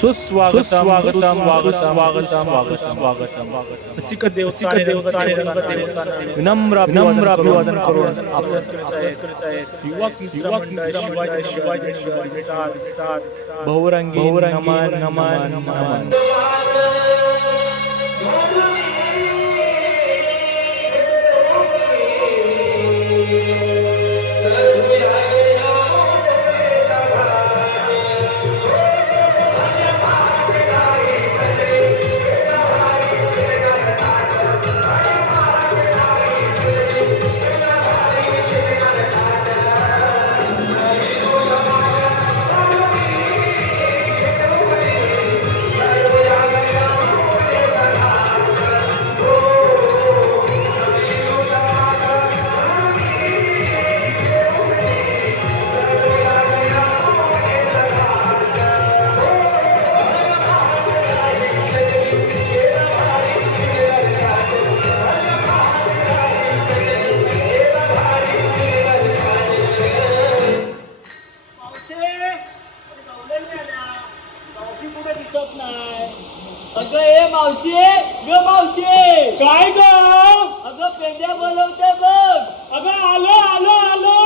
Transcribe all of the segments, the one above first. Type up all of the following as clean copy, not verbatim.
सुस्वागतम स्वागतम स्वागतम स्वागतम रसिक देवताने विनम्र अभिवादन करून युवक शिवाजी बहुरंगी नमन अगं ए मावशी ग मावशी काय ग? अगं पेंड्या बोलवते बघ. अगं आलो आलो आलो.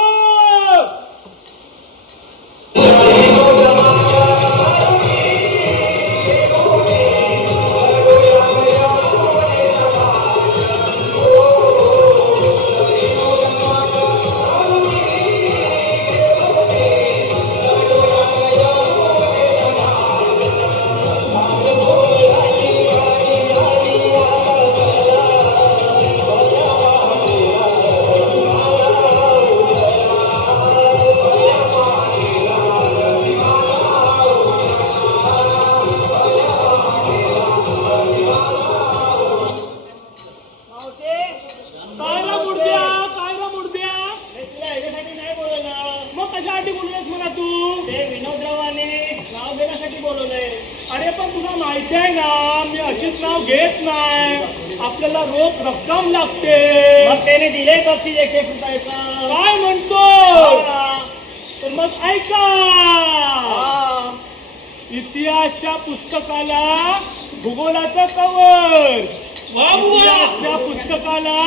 अरे पण तुला माहिती आहे ना, मी अशीच नाव घेत नाही. आपल्याला रोख रक्कम लागते. मग त्याने दिले बक्षीस 1 रुपयाचा. काय म्हणतो? तर मग ऐका, इतिहासच्या पुस्तकाला भूगोलाचा कवर, इतिहासच्या पुस्तकाला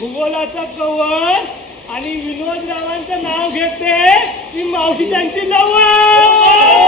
भूगोलाचा कवर आणि विनोदरावांचं नाव घेते ती मावशी त्यांची लवकर.